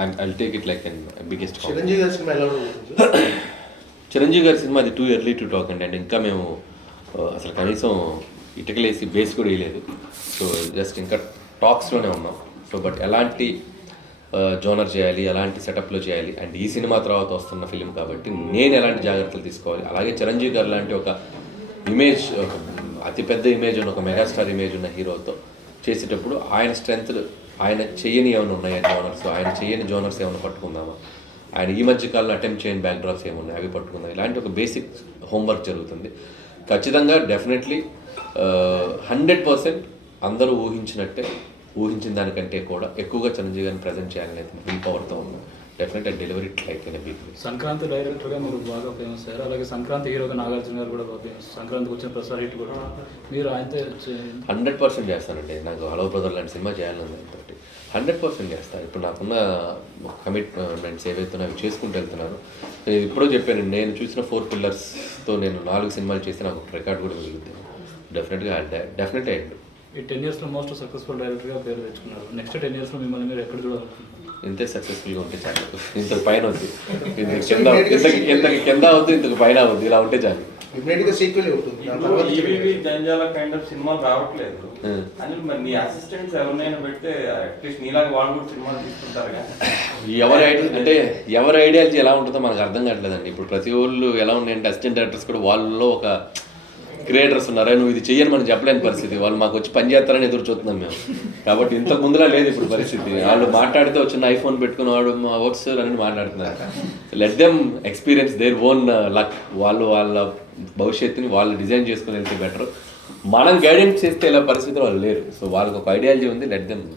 I take it like and biggest. Chiranjeevi గారి cinema ఎలా ఉంటుంది? చిరంజీవి గారి సినిమా అది too early to talk and ఇంకా మేము అసలు కనీసం ఇటుకలేసి బేస్ కూడా వేయలేదు. సో జస్ట్ ఇంకా టాక్స్లోనే ఉన్నాం. సో బట్ ఎలాంటి జోనర్ చేయాలి, ఎలాంటి సెటప్లో చేయాలి, అండ్ ఈ సినిమా తర్వాత వస్తున్న ఫిలిం కాబట్టి నేను ఎలాంటి జాగ్రత్తలు తీసుకోవాలి, అలాగే చిరంజీవి గారు లాంటి ఒక ఇమేజ్, అతిపెద్ద ఇమేజ్ ఉన్న ఒక మెగాస్టార్ ఇమేజ్ ఉన్న హీరోతో చేసేటప్పుడు ఆయన స్ట్రెంత్, ఆయన చెయ్యని ఏమైనా ఉన్నాయా జోనర్స్, ఆయన చెయ్యని జోనర్స్ ఏమైనా పట్టుకుందామా, ఆయన ఈ మధ్య కాలంలో అటెంప్ట్ చేయని బ్యాక్ డ్రాప్స్ ఏమున్నాయి అవి పట్టుకుందాం, ఇలాంటి ఒక బేసిక్ హోంవర్క్ జరుగుతుంది. ఖచ్చితంగా డెఫినెట్లీ 100% అందరూ ఊహించిన దానికంటే కూడా ఎక్కువగా చిరంజీవి గారిని ప్రజెంట్ చేయాలని ఫుల్ పవర్తో ఉన్నాం. Definite delivery like in big way. Sankranti డైరెక్టర్గా మీరు బాగా ఫేమస్ అయ్యారు, అలాగే సంక్రాంతి హీరోగా నాగార్జున గారు కూడా బాగా ఫేమస్. సంక్రాంతికి వచ్చిన ప్రసాద్ హిట్ కూడా మీరు ఆయనతో 100% చేస్తానండి. నాకు హలో బ్రదర్ లాంటి సినిమా చేయాలని దాంతో 100% చేస్తాను. ఇప్పుడు నాకున్న కమిట్మెంట్స్ ఏవైతే అవి చేసుకుంటూ వెళ్తున్నాను. నేను ఇప్పుడో చెప్పాను, నేను చూసిన 4 పిల్లర్స్తో నేను 4 సినిమాలు చేస్తే నాకు రికార్డ్ కూడా మిగులుతుంది. డెఫినెట్గా ఈ 10 yearsలో మోస్ట్ సక్సెస్ఫుల్ డైరెక్టర్గా పేరు తెచ్చుకున్నారు. నెక్స్ట్ 10 yearsలో మిమ్మల్ని మీరు ఎక్కడ చూడాలనుకుంటున్నారు? ఇంతే సక్సెస్ఫుల్గా ఉంటే చాలు. ఇంతకు పైన వద్దు, ఇంతకు కింద అవద్దు, ఇంతకు పైన అవద్దు, ఇలా ఉంటే చాలు. జంజాల కైండ్ ఆఫ్ సినిమాలు రావట్లేదు అని మరి నీ అసిస్టెంట్స్ ఎవరినైనా పెడితే అట్లీస్ట్ నీలాగా వాళ్ళు కూడా సినిమాలు తీసుకుంటారు కదా. ఎవరి ఐడియాలజీ ఎలా ఉంటుందో మనకు అర్థం కావట్లేదండి. ఇప్పుడు ప్రతి వాళ్ళు ఎలా ఉన్నాయంటే అసిస్టెంట్ డైరెక్టర్స్ కూడా వాళ్ళలో ఒక క్రియేటర్స్ ఉన్నారా, నువ్వు ఇది చెయ్యని మనం చెప్పలేని పరిస్థితి. వాళ్ళు మాకు వచ్చి పని చేస్తారని ఎదురు చూస్తున్నాం మేము. కాబట్టి ఇంతకు ముందులా లేదు ఇప్పుడు పరిస్థితి. వాళ్ళు మాట్లాడితే వచ్చిన ఐఫోన్ పెట్టుకుని వాడు మా వర్క్స్ అని మాట్లాడుతున్నారు. Let them experience their own luck. వాళ్ళు వాళ్ళ భవిష్యత్తుని వాళ్ళు డిజైన్ చేసుకుని వెళ్తే బెటర్. మనం గైడెన్స్ చేస్తే ఇలా పరిస్థితులు వాళ్ళు లేరు. సో వాళ్ళకి ఒక ఐడియాలజీ ఉంది, లెట్ దెమ్